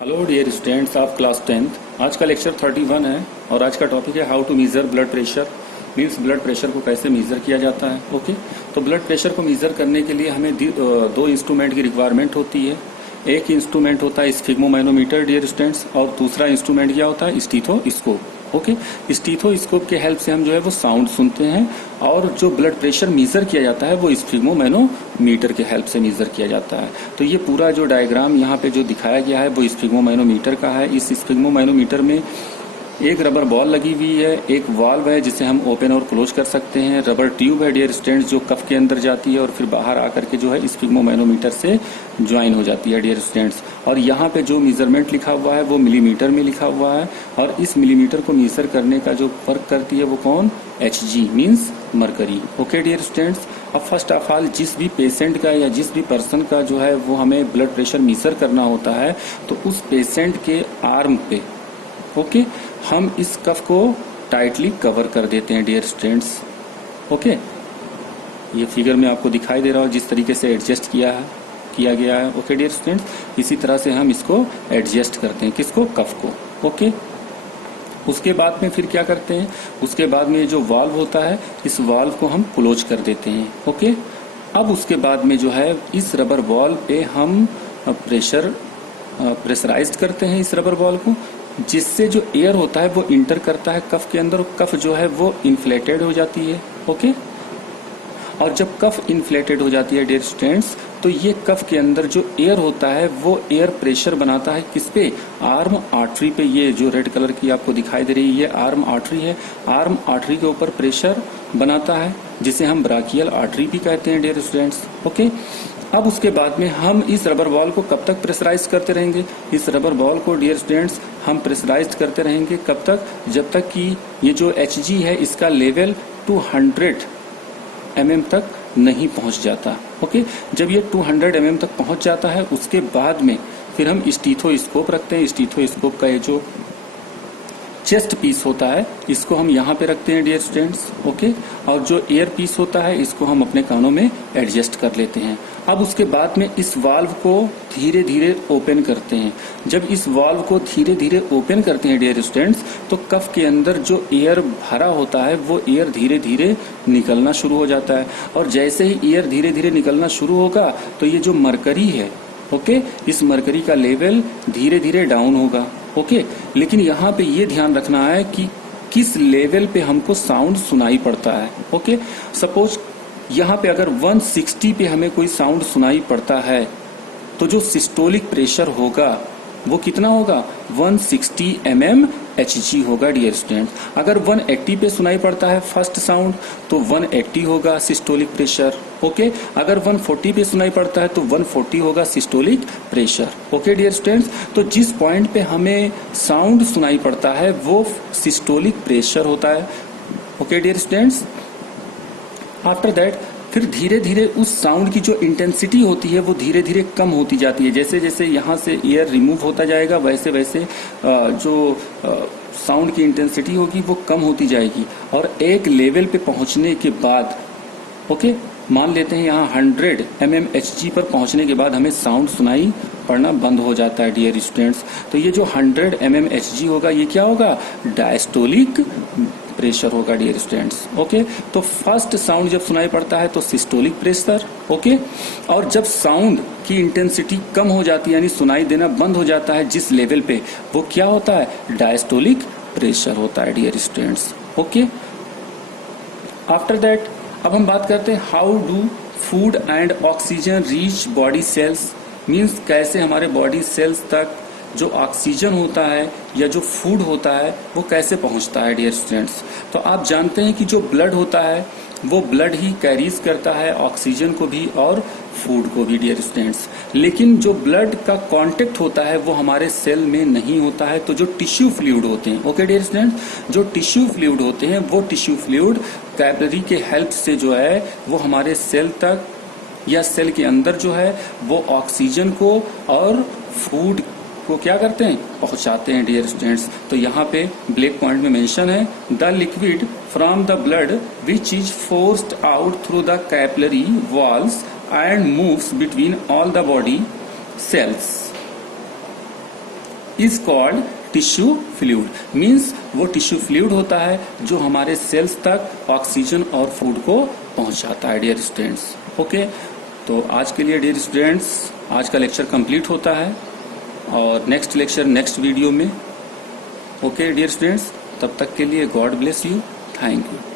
Hello dear students of class 10th। आज का lecture 31 है और आज का टॉपिक है how to measure blood pressure. Means blood pressure को कैसे मेजर किया जाता है। ओके, तो ब्लड प्रेशर को मेजर करने के लिए हमें दो इंस्ट्रूमेंट की रिक्वायरमेंट होती है। एक इंस्ट्रूमेंट होता है स्फिग्मोमैनोमीटर डियर स्टूडेंट्स, और दूसरा इंस्ट्रूमेंट क्या होता है स्टीथोस्कोप। ओके, स्टीथोस्कोप के हेल्प से हम जो है वो साउंड सुनते हैं, और जो ब्लड प्रेशर मेजर किया जाता है वो स्फिग्मोमैनोमीटर के हेल्प से मेजर किया जाता है। तो ये पूरा जो डायग्राम यहाँ पे जो दिखाया गया है वो स्फिग्मोमैनोमीटर का है। इस स्फिग्मोमैनोमीटर में एक रबर बॉल लगी हुई है, एक वाल्व है जिसे हम ओपन और क्लोज कर सकते हैं, रबर ट्यूब है डियर स्टूडेंट्स जो कफ के अंदर जाती है और फिर बाहर आकर के जो है स्फिग्मोमैनोमीटर से ज्वाइन हो जाती है डियर स्टूडेंट्स। और यहाँ पे जो मेजरमेंट लिखा हुआ है वो मिलीमीटर में लिखा हुआ है, और इस मिलीमीटर को मेजर करने का जो वर्क करती है वो कौन, Hg means mercury. Okay dear students, अब फर्स्ट ऑफ ऑल जिस भी पेशेंट का या जिस भी पर्सन का जो है वो हमें ब्लड प्रेशर मेजर करना होता है, तो उस पेशेंट के आर्म पे ओके हम इस कफ को टाइटली कवर कर देते हैं डियर स्टूडेंट्स। ओके, ये फिगर में आपको दिखाई दे रहा हो जिस तरीके से एडजस्ट किया गया है। ओके डियर स्टूडेंट्स, इसी तरह से हम इसको एडजस्ट करते हैं, किसको, कफ को। ओके, उसके बाद में फिर क्या करते हैं, उसके बाद में जो वाल्व होता है इस वाल्व को हम क्लोज कर देते हैं। ओके, अब उसके बाद में जो है इस रबर बॉल पे हम प्रेशराइज्ड करते हैं इस रबर बॉल को, जिससे जो एयर होता है वो इंटर करता है कफ के अंदर, और कफ जो है वो इन्फ्लेटेड हो जाती है। ओके, और जब कफ इन्फ्लेटेड हो जाती है डियर स्टूडेंट्स, तो ये कफ के अंदर जो एयर होता है वो एयर प्रेशर बनाता है किस पे, आर्म आर्टरी पे। ये जो रेड कलर की आपको दिखाई दे रही है ये आर्म आर्टरी है। आर्म आर्टरी के ऊपर प्रेशर बनाता है जिसे हम ब्राकियल आर्टरी भी कहते हैं डियर स्टूडेंट्स। ओके, अब उसके बाद में हम इस रबर बॉल को कब तक प्रेशराइज करते रहेंगे, इस रबर बॉल को डियर स्टूडेंट्स हम प्रेशराइज करते रहेंगे कब तक, जब तक कि ये जो Hg है इसका लेवल 200 mm तक नहीं पहुंच जाता। ओके, जब ये 200 mm तक पहुंच जाता है उसके बाद में फिर हम स्टीथोस्कोप रखते हैं। स्टीथोस्कोप का ये जो चेस्ट पीस होता है इसको हम यहाँ पे रखते हैं डियर स्टूडेंट्स। ओके, और जो एयर पीस होता है इसको हम अपने कानों में एडजस्ट कर लेते हैं। अब उसके बाद में इस वाल्व को धीरे धीरे ओपन करते हैं। जब इस वाल्व को धीरे धीरे ओपन करते हैं डियर स्टूडेंट्स, तो कफ के अंदर जो एयर भरा होता है वो एयर धीरे धीरे निकलना शुरू हो जाता है, और जैसे ही एयर धीरे धीरे निकलना शुरू होगा तो ये जो मरकरी है ओके इस मरकरी का लेवल धीरे धीरे डाउन होगा। ओके, लेकिन यहाँ पे ये ध्यान रखना है कि किस लेवल पे हमको साउंड सुनाई पड़ता है। ओके, सपोज यहाँ पे अगर 160 पे हमें कोई साउंड सुनाई पड़ता है तो जो सिस्टोलिक प्रेशर होगा वो कितना होगा, 160 mm Hg होगा डियर स्टूडेंट। अगर 180 पे सुनाई पड़ता है फर्स्ट साउंड तो 180 होगा सिस्टोलिक प्रेशर। ओके, अगर 140 पे सुनाई पड़ता है तो 140 होगा systolic pressure. Okay dear students, तो जिस पॉइंट पे हमें साउंड सुनाई पड़ता है वो सिस्टोलिक प्रेशर होता है। Okay dear students, after that फिर धीरे धीरे उस साउंड की जो इंटेंसिटी होती है वो धीरे धीरे कम होती जाती है। जैसे जैसे यहाँ से एयर रिमूव होता जाएगा वैसे वैसे जो साउंड की इंटेंसिटी होगी वो कम होती जाएगी, और एक लेवल पे पहुंचने के बाद ओके मान लेते हैं यहाँ 100 mm Hg पर पहुंचने के बाद हमें साउंड सुनाई पड़ना बंद हो जाता है डियर स्टूडेंट्स। तो ये जो 100 mm Hg होगा ये क्या होगा, डायस्टोलिक प्रेशर होगा डियर स्टूडेंट्स। ओके, तो फर्स्ट साउंड जब सुनाई पड़ता है तो सिस्टोलिक प्रेशर। ओके, और जब साउंड की इंटेंसिटी कम हो जाती है यानी सुनाई देना बंद हो जाता है जिस लेवल पे, वो क्या होता है, डायस्टोलिक प्रेशर होता है dear students. Okay, after that अब हम बात करते हैं how do food and oxygen reach body cells. Means कैसे हमारे बॉडी सेल्स तक जो ऑक्सीजन होता है या जो फूड होता है वो कैसे पहुंचता है डियर स्टूडेंट्स। तो आप जानते हैं कि जो ब्लड होता है वो ब्लड ही कैरीज करता है ऑक्सीजन को भी और फूड को भी डियर स्टूडेंट्स, लेकिन जो ब्लड का कांटेक्ट होता है वो हमारे सेल में नहीं होता है। तो जो टिश्यू फ्लूइड होते हैं ओके डियर स्टूडेंट्स, जो टिश्यू फ्लूइड होते हैं वो टिश्यू फ्लूइड कैपिलरी के हेल्प से जो है वो हमारे सेल तक या सेल के अंदर जो है वो ऑक्सीजन को और फूड को क्या करते हैं, पहुंचाते हैं डियर स्टूडेंट्स। तो यहाँ पे ब्लैक पॉइंट में मेंशन है, the liquid from the blood which is forced out through the capillary walls and moves between all the body cells. Is called tissue fluid. Means वो टिश्यू फ्लूइड होता है जो हमारे सेल्स तक oxygen और food को पहुंचाता है डियर स्टूडेंट्स। ओके, तो आज के लिए डियर स्टूडेंट्स आज का लेक्चर कंप्लीट होता है और नेक्स्ट लेक्चर नेक्स्ट वीडियो में। ओके डियर स्टूडेंट्स, तब तक के लिए God bless you, thank you.